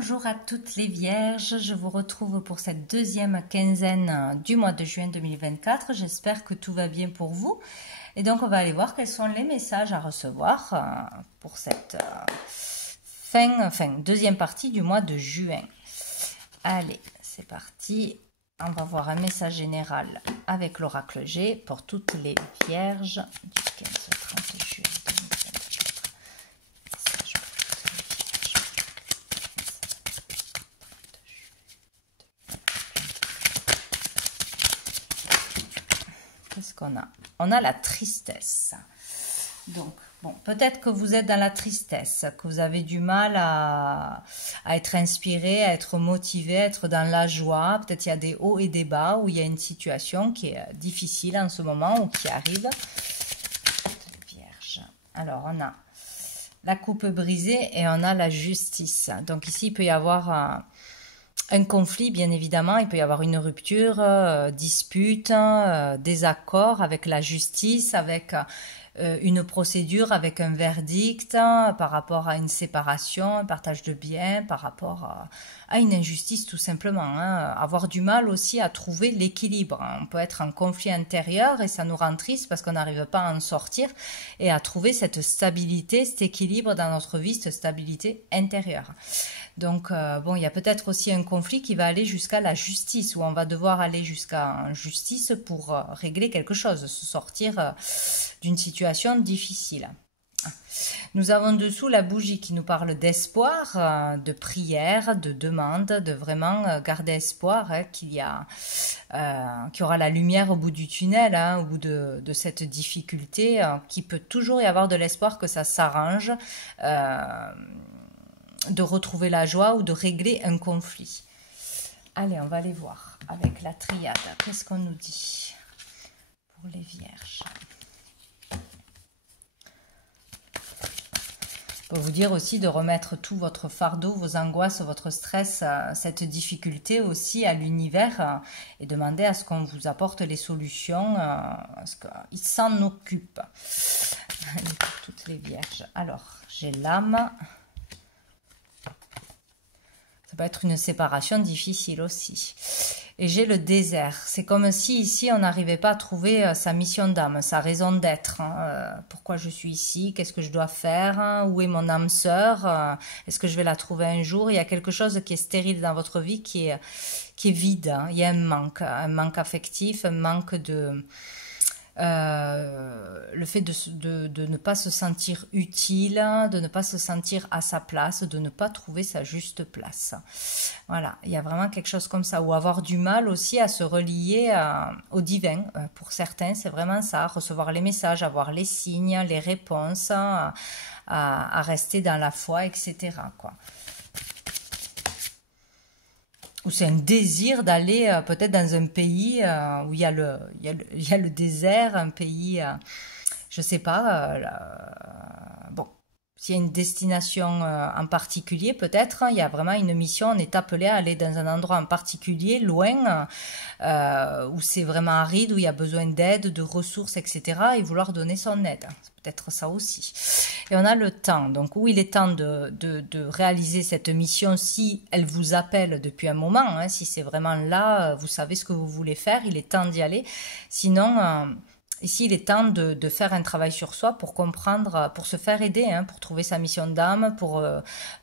Bonjour à toutes les vierges, je vous retrouve pour cette deuxième quinzaine du mois de juin 2024. J'espère que tout va bien pour vous. Et donc on va aller voir quels sont les messages à recevoir pour cette deuxième partie du mois de juin. Allez, c'est parti. On va voir un message général avec l'oracle G pour toutes les vierges du 15 au 30 juin 2024. Qu'est-ce qu'on a? On a la tristesse. Donc, bon, peut-être que vous êtes dans la tristesse, que vous avez du mal à être inspiré, à être motivé, à être dans la joie. Peut-être il y a des hauts et des bas, où il y a une situation qui est difficile en ce moment, ou qui arrive. Vierge. Alors, on a la coupe brisée et on a la justice. Donc ici, il peut y avoir un conflit, bien évidemment, il peut y avoir une rupture, dispute, désaccord avec la justice, avec une procédure, avec un verdict par rapport à une séparation, un partage de biens, par rapport à une injustice tout simplement. Avoir du mal aussi à trouver l'équilibre. On peut être en conflit intérieur et ça nous rend triste parce qu'on n'arrive pas à en sortir et à trouver cette stabilité, cet équilibre dans notre vie, cette stabilité intérieure. Donc, bon, il y a peut-être aussi un conflit qui va aller jusqu'à la justice, où on va devoir aller jusqu'à justice pour régler quelque chose, se sortir d'une situation difficile. Nous avons dessous la bougie qui nous parle d'espoir, de prière, de demande, de vraiment garder espoir qu'il y aura la lumière au bout du tunnel, au bout de cette difficulté, qu'il peut toujours y avoir de l'espoir que ça s'arrange, de retrouver la joie ou de régler un conflit. Allez, on va aller voir avec la triade. Qu'est-ce qu'on nous dit pour les vierges? Je peux vous dire aussi de remettre tout votre fardeau, vos angoisses, votre stress, cette difficulté aussi à l'univers et demander à ce qu'on vous apporte les solutions, à ce qu'il s'en occupe. Allez, pour toutes les vierges. Alors, j'ai l'âme. Ça peut être une séparation difficile aussi. Et j'ai le désert. C'est comme si ici, on n'arrivait pas à trouver sa mission d'âme, sa raison d'être. Pourquoi je suis ici? Qu'est-ce que je dois faire? Où est mon âme sœur? Est-ce que je vais la trouver un jour? Il y a quelque chose qui est stérile dans votre vie, qui est vide. Il y a un manque affectif, un manque de... le fait de ne pas se sentir utile, de ne pas se sentir à sa place, de ne pas trouver sa juste place. Voilà, il y a vraiment quelque chose comme ça, ou avoir du mal aussi à se relier au divin. Pour certains, c'est vraiment ça, recevoir les messages, avoir les signes, les réponses, à rester dans la foi, etc., quoi. Ou c'est un désir d'aller peut-être dans un pays où il y a le désert, un pays, je sais pas, bon, s'il y a une destination en particulier, peut-être, il y a vraiment une mission, on est appelé à aller dans un endroit en particulier, loin, où c'est vraiment aride, où il y a besoin d'aide, de ressources, etc., et vouloir donner son aide. C'est peut-être ça aussi. Et on a le temps, donc où il est temps de réaliser cette mission si elle vous appelle depuis un moment, si c'est vraiment là, vous savez ce que vous voulez faire, il est temps d'y aller. Sinon... ici, il est temps de faire un travail sur soi pour comprendre, pour se faire aider, pour trouver sa mission d'âme, pour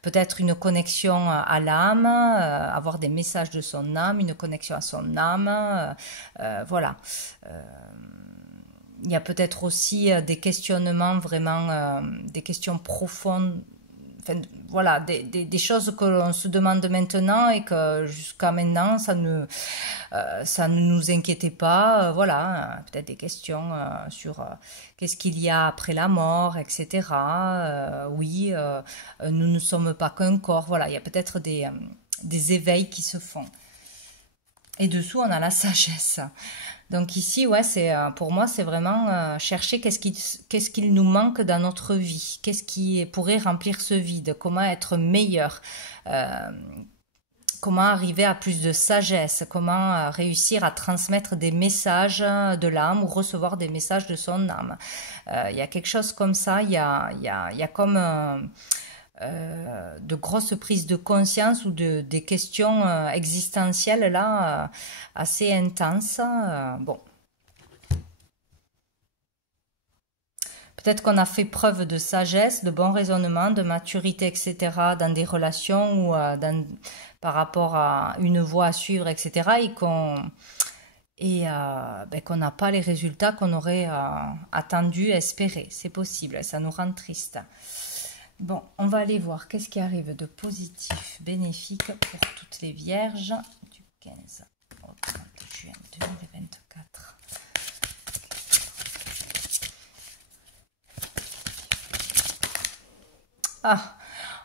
peut-être une connexion à l'âme, avoir des messages de son âme, une connexion à son âme, voilà. Il y a peut-être aussi des questionnements vraiment, des questions profondes. Enfin, voilà, des choses que l'on se demande maintenant et que jusqu'à maintenant, ça ne nous inquiétait pas. Voilà, peut-être des questions sur qu'est-ce qu'il y a après la mort, etc. Oui, nous ne sommes pas qu'un corps. Voilà, il y a peut-être des éveils qui se font. Et dessous, on a la sagesse. Donc ici, ouais, pour moi, c'est vraiment chercher qu'est-ce qu'il nous manque dans notre vie, qu'est-ce qui pourrait remplir ce vide, comment être meilleur, comment arriver à plus de sagesse, comment réussir à transmettre des messages de l'âme ou recevoir des messages de son âme. Il y a quelque chose comme ça, il y a comme de grosses prises de conscience ou des questions existentielles là, assez intenses. Bon. Peut-être qu'on a fait preuve de sagesse, de bon raisonnement, de maturité, etc. dans des relations ou par rapport à une voie à suivre, etc. Et qu'on n'a pas les résultats qu'on aurait attendu, espéré. C'est possible, ça nous rend triste. Bon, on va aller voir qu'est-ce qui arrive de positif, bénéfique pour toutes les vierges du 15 au 30 juin 2024. Ah,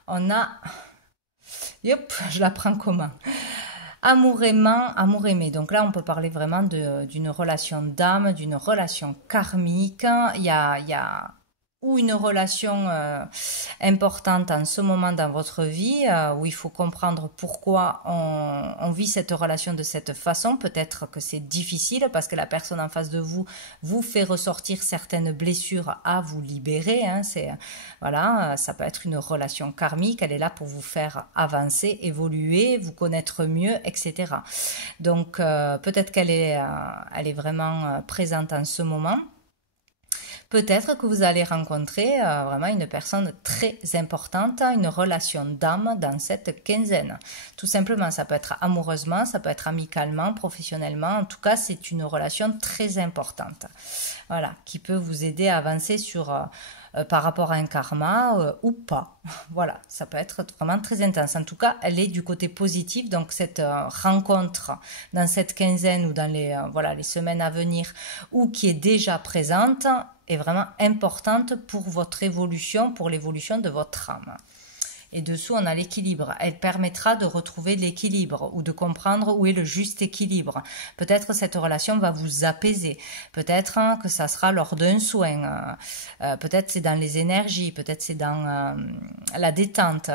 on a... Yop, je la prends comment? Amour aimant, amour aimé. Donc là, on peut parler vraiment d'une relation d'âme, d'une relation karmique. Il y a ou une relation importante en ce moment dans votre vie, où il faut comprendre pourquoi on vit cette relation de cette façon. Peut-être que c'est difficile parce que la personne en face de vous vous fait ressortir certaines blessures à vous libérer. Hein. Voilà, ça peut être une relation karmique, elle est là pour vous faire avancer, évoluer, vous connaître mieux, etc. Donc peut-être qu'elle elle est vraiment présente en ce moment. Peut-être que vous allez rencontrer vraiment une personne très importante, une relation d'âme dans cette quinzaine. Tout simplement, ça peut être amoureusement, ça peut être amicalement, professionnellement. En tout cas, c'est une relation très importante. Voilà, qui peut vous aider à avancer par rapport à un karma ou pas. Voilà, ça peut être vraiment très intense. En tout cas, elle est du côté positif. Donc, cette rencontre dans cette quinzaine ou dans les semaines à venir ou qui est déjà présente est vraiment importante pour votre évolution, pour l'évolution de votre âme. Et dessous, on a l'équilibre. Elle permettra de retrouver l'équilibre ou de comprendre où est le juste équilibre. Peut-être cette relation va vous apaiser. Peut-être que ça sera lors d'un soin. Peut-être c'est dans les énergies. Peut-être c'est dans la détente.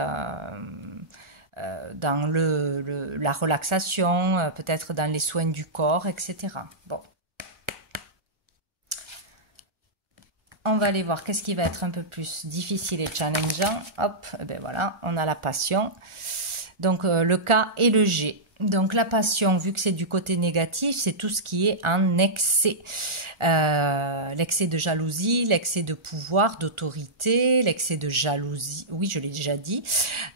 Dans la relaxation. Peut-être dans les soins du corps, etc. Bon. On va aller voir qu'est-ce qui va être un peu plus difficile et challengeant. Hop, et ben voilà, on a la passion. Donc le K et le G. Donc la passion, vu que c'est du côté négatif, c'est tout ce qui est en excès. L'excès de jalousie, l'excès de pouvoir, d'autorité, l'excès de jalousie, oui je l'ai déjà dit.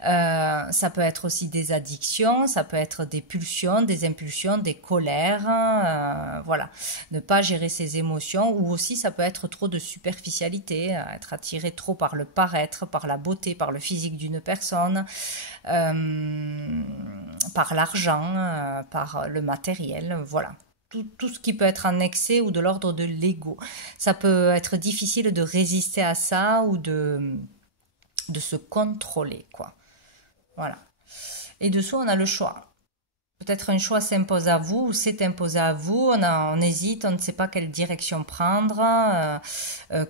Ça peut être aussi des addictions, ça peut être des pulsions, des impulsions, des colères, voilà. Ne pas gérer ses émotions ou aussi ça peut être trop de superficialité, être attiré trop par le paraître, par la beauté, par le physique d'une personne, par l'argent, par le matériel, voilà. Tout ce qui peut être en excès ou de l'ordre de l'ego. Ça peut être difficile de résister à ça ou de se contrôler, quoi. Voilà. Et dessous, on a le choix. Peut-être un choix s'impose à vous ou s'est imposé à vous. On hésite, on ne sait pas quelle direction prendre,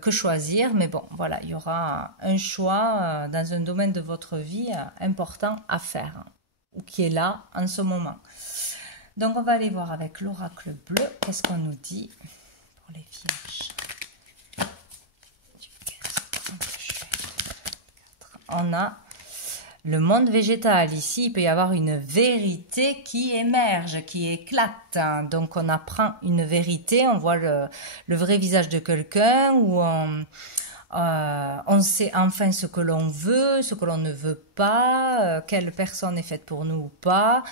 que choisir. Mais bon, voilà, il y aura un choix dans un domaine de votre vie important à faire ou qui est là en ce moment. Donc, on va aller voir avec l'oracle bleu. Qu'est-ce qu'on nous dit pour les vierges? On a le monde végétal. Ici, il peut y avoir une vérité qui émerge, qui éclate. Donc, on apprend une vérité. On voit le vrai visage de quelqu'un ou on sait enfin ce que l'on veut, ce que l'on ne veut pas, quelle personne est faite pour nous ou pas.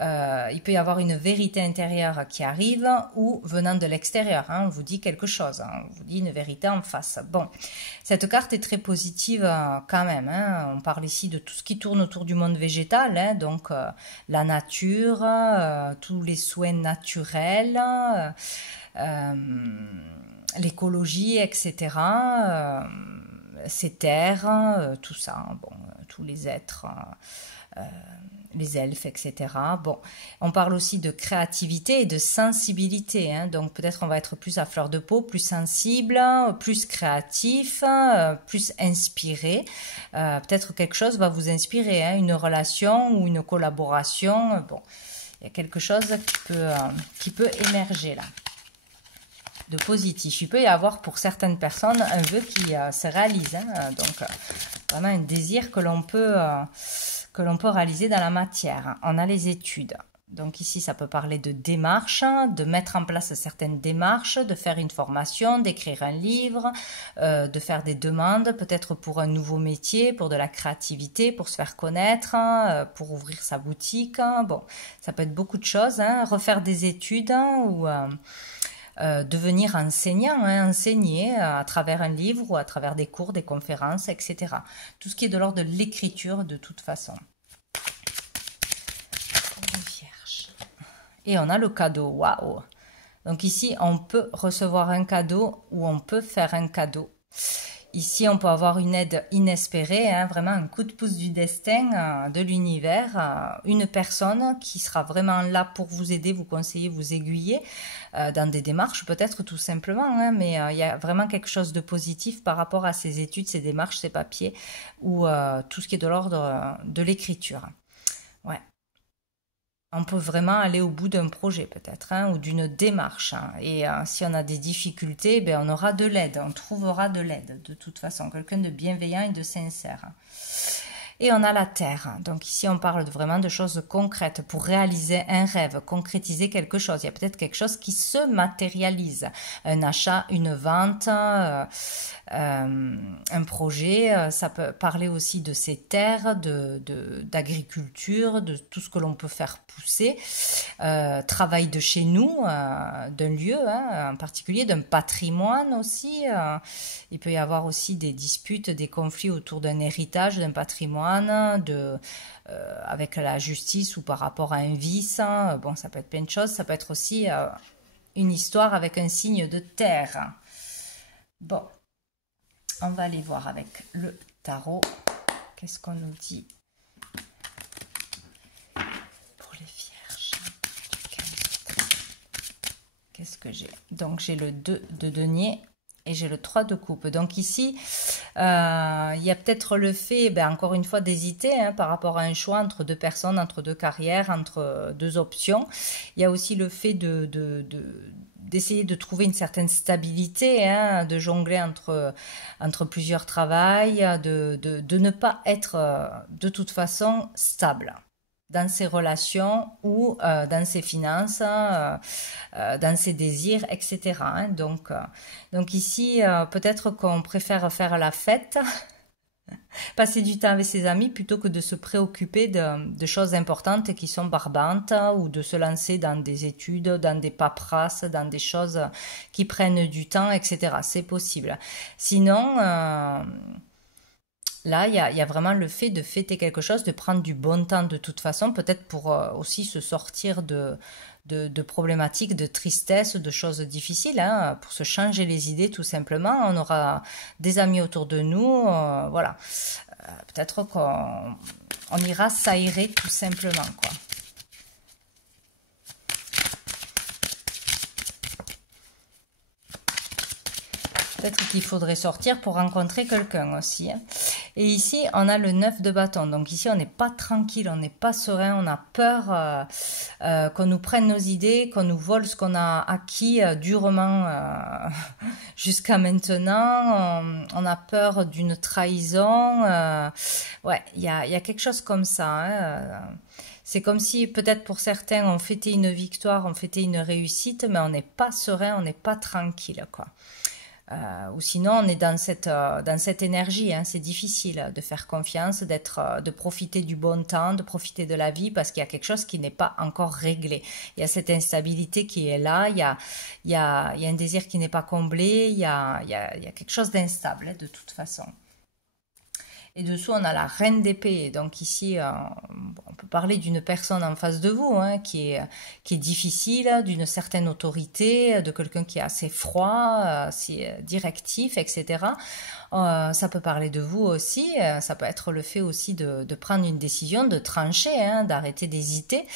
Il peut y avoir une vérité intérieure qui arrive ou venant de l'extérieur. Hein, on vous dit quelque chose, hein, on vous dit une vérité en face. Bon, cette carte est très positive quand même. Hein, on parle ici de tout ce qui tourne autour du monde végétal, hein, donc la nature, tous les soins naturels, l'écologie, etc., ces terres, tout ça, bon, tous les êtres, les elfes, etc. Bon, on parle aussi de créativité et de sensibilité, hein, donc peut-être on va être plus à fleur de peau, plus sensible, plus créatif, plus inspiré. Peut-être quelque chose va vous inspirer, hein, une relation ou une collaboration. Bon, il y a quelque chose qui peut émerger là. De positif. Il peut y avoir pour certaines personnes un vœu qui se réalise. Hein, donc, vraiment un désir que l'on peut réaliser dans la matière. On a les études. Donc ici, ça peut parler de démarches, de mettre en place certaines démarches, de faire une formation, d'écrire un livre, de faire des demandes, peut-être pour un nouveau métier, pour de la créativité, pour se faire connaître, pour ouvrir sa boutique. Bon, ça peut être beaucoup de choses, hein. Refaire des études ou devenir enseignant, hein, enseigner à travers un livre ou à travers des cours, des conférences, etc. Tout ce qui est de l'ordre de l'écriture de toute façon. Et on a le cadeau, waouh! Donc ici, on peut recevoir un cadeau ou on peut faire un cadeau. Ici, on peut avoir une aide inespérée, hein, vraiment un coup de pouce du destin, de l'univers, une personne qui sera vraiment là pour vous aider, vous conseiller, vous aiguiller dans des démarches, peut-être tout simplement, hein, mais il y a vraiment quelque chose de positif par rapport à ces études, ces démarches, ces papiers, ou tout ce qui est de l'ordre de l'écriture. Ouais. On peut vraiment aller au bout d'un projet peut-être, hein, ou d'une démarche. Hein. Et si on a des difficultés, ben, on aura de l'aide, on trouvera de l'aide de toute façon, quelqu'un de bienveillant et de sincère. Et on a la terre. Donc ici, on parle vraiment de choses concrètes pour réaliser un rêve, concrétiser quelque chose. Il y a peut-être quelque chose qui se matérialise. Un achat, une vente, un projet. Ça peut parler aussi de ces terres, d'agriculture, de tout ce que l'on peut faire pousser. Travail de chez nous, d'un lieu hein, en particulier, d'un patrimoine aussi. Il peut y avoir aussi des disputes, des conflits autour d'un héritage, d'un patrimoine, avec la justice ou par rapport à un vice. Bon, ça peut être plein de choses. Ça peut être aussi une histoire avec un signe de terre. Bon, on va aller voir avec le tarot. Qu'est-ce qu'on nous dit pour les vierges? Qu'est-ce que j'ai? Donc, j'ai le 2 de denier. Et j'ai le 3 de coupe. Donc ici, il y a peut-être le fait, ben, encore une fois, d'hésiter hein, par rapport à un choix entre deux personnes, entre deux carrières, entre deux options. Il y a aussi le fait d'essayer de trouver une certaine stabilité, hein, de jongler entre plusieurs travails, de ne pas être de toute façon stable dans ses relations ou dans ses finances, dans ses désirs, etc. Hein. Donc ici, peut-être qu'on préfère faire la fête, passer du temps avec ses amis plutôt que de se préoccuper de choses importantes qui sont barbantes ou de se lancer dans des études, dans des paperasses, dans des choses qui prennent du temps, etc. C'est possible. Sinon... Là, il y a vraiment le fait de fêter quelque chose, de prendre du bon temps de toute façon, peut-être pour aussi se sortir de problématiques, de tristesse, de choses difficiles, hein, pour se changer les idées tout simplement. On aura des amis autour de nous, voilà. Peut-être qu'on ira s'aérer tout simplement, quoi. Peut-être qu'il faudrait sortir pour rencontrer quelqu'un aussi. Hein. Et ici, on a le 9 de bâton. Donc ici, on n'est pas tranquille, on n'est pas serein, on a peur qu'on nous prenne nos idées, qu'on nous vole ce qu'on a acquis durement jusqu'à maintenant. On a peur d'une trahison. Ouais, il y a quelque chose comme ça. Hein. C'est comme si peut-être pour certains, on fêtait une victoire, on fêtait une réussite, mais on n'est pas serein, on n'est pas tranquille, quoi. Ou sinon on est dans cette énergie, hein. C'est difficile de faire confiance, de profiter du bon temps, de profiter de la vie parce qu'il y a quelque chose qui n'est pas encore réglé. Il y a cette instabilité qui est là, il y a un désir qui n'est pas comblé, il y a quelque chose d'instable hein, de toute façon. Et dessous, on a la reine d'épée. Donc ici, on peut parler d'une personne en face de vous hein, qui est difficile, d'une certaine autorité, de quelqu'un qui est assez froid, assez directif, etc. Ça peut parler de vous aussi. Ça peut être le fait aussi de prendre une décision, de trancher, hein, d'arrêter d'hésiter,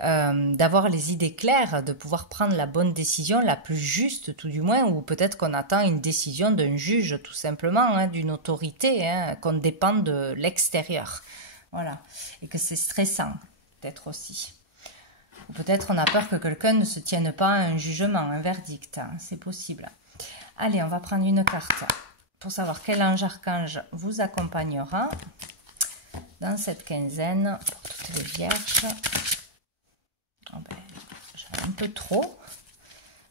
d'avoir les idées claires, de pouvoir prendre la bonne décision, la plus juste tout du moins, ou peut-être qu'on attend une décision d'un juge tout simplement, hein, d'une autorité, hein, qu'on dépend de l'extérieur. Voilà. Et que c'est stressant, peut-être aussi. Ou peut-être on a peur que quelqu'un ne se tienne pas à un jugement, un verdict. Hein. C'est possible. Allez, on va prendre une carte pour savoir quel ange archange vous accompagnera dans cette quinzaine pour toutes les vierges. Oh ben, j'ai un peu trop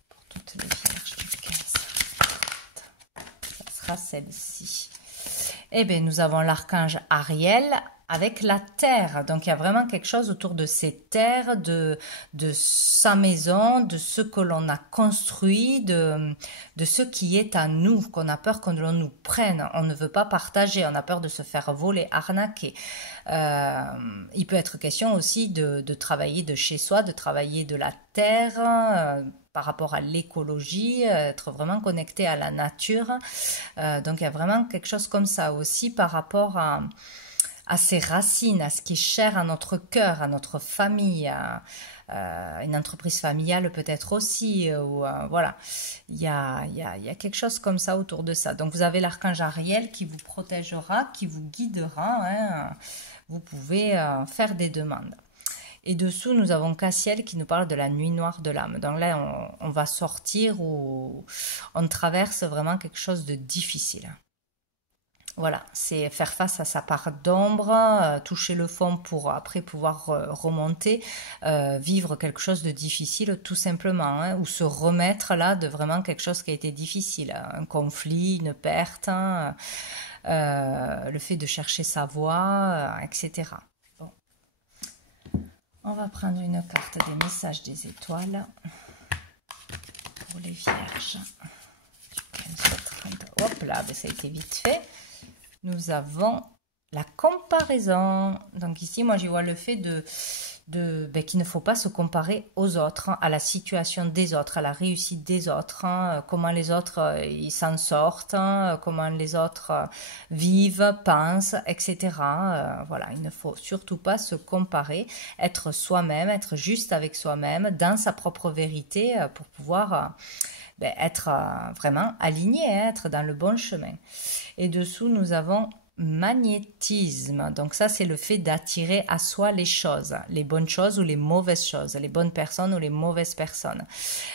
pour toutes les vierges du 15. Ça sera celle-ci. Eh bien, nous avons l'archange Ariel avec la terre. Donc, il y a vraiment quelque chose autour de ces terres, de sa maison, de ce que l'on a construit, de ce qui est à nous, qu'on a peur qu'on nous prenne. On ne veut pas partager, on a peur de se faire voler, arnaquer. Il peut être question aussi de travailler de chez soi, de travailler de la terre, par rapport à l'écologie, être vraiment connecté à la nature. Donc, il y a vraiment quelque chose comme ça aussi par rapport à ses racines, à ce qui est cher à notre cœur, à notre famille, à une entreprise familiale peut-être aussi, ou voilà, il y a quelque chose comme ça autour de ça. Donc vous avez l'archange Ariel qui vous protégera, qui vous guidera, hein. Vous pouvez faire des demandes. Et dessous, nous avons Cassiel qui nous parle de la nuit noire de l'âme. Donc là, on va sortir où on traverse vraiment quelque chose de difficile. Voilà, c'est faire face à sa part d'ombre, toucher le fond pour après pouvoir remonter, vivre quelque chose de difficile tout simplement, hein, ou se remettre là de vraiment quelque chose qui a été difficile, un conflit, une perte, hein, le fait de chercher sa voie, etc. Bon. On va prendre une carte des messages des étoiles pour les vierges. Hop là, ça a été vite fait. Nous avons la comparaison. Donc ici, moi, je vois le fait qu'il ne faut pas se comparer aux autres, hein, à la situation des autres, à la réussite des autres, hein, comment les autres ils s'en sortent, hein, comment les autres vivent, pensent, etc. Voilà, il ne faut surtout pas se comparer, être soi-même, être juste avec soi-même, dans sa propre vérité, pour pouvoir être vraiment aligné, hein, être dans le bon chemin. Et dessous, nous avons magnétisme. Donc ça, c'est le fait d'attirer à soi les choses, les bonnes choses ou les mauvaises choses, les bonnes personnes ou les mauvaises personnes.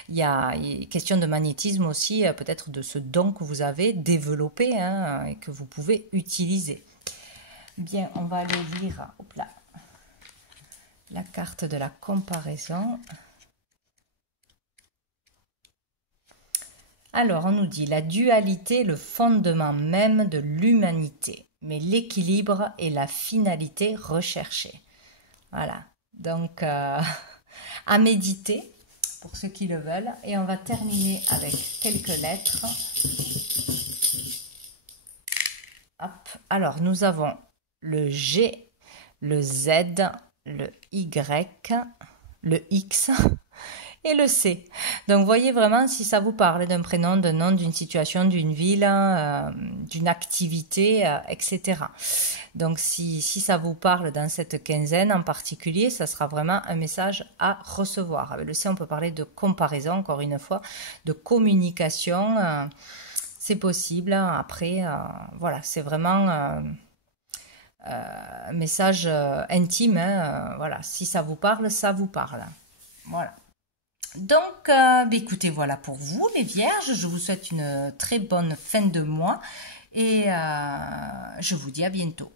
Il y a question de magnétisme aussi, peut-être de ce don que vous avez développé, hein, et que vous pouvez utiliser. Bien, on va aller lire hop là, la carte de la comparaison. Alors, on nous dit la dualité est le fondement même de l'humanité, mais l'équilibre est la finalité recherchée. Voilà, donc à méditer pour ceux qui le veulent. Et on va terminer avec quelques lettres. Hop. Alors, nous avons le G, le Z, le Y, le X et le C. Donc, voyez vraiment si ça vous parle d'un prénom, d'un nom, d'une situation, d'une ville, d'une activité, etc. Donc, si ça vous parle dans cette quinzaine en particulier, ça sera vraiment un message à recevoir. Avec le C, on peut parler de comparaison, encore une fois, de communication. C'est possible. Après, voilà, c'est vraiment un message intime. Hein, voilà, si ça vous parle, ça vous parle. Voilà. Donc, écoutez, voilà pour vous les vierges, je vous souhaite une très bonne fin de mois et je vous dis à bientôt.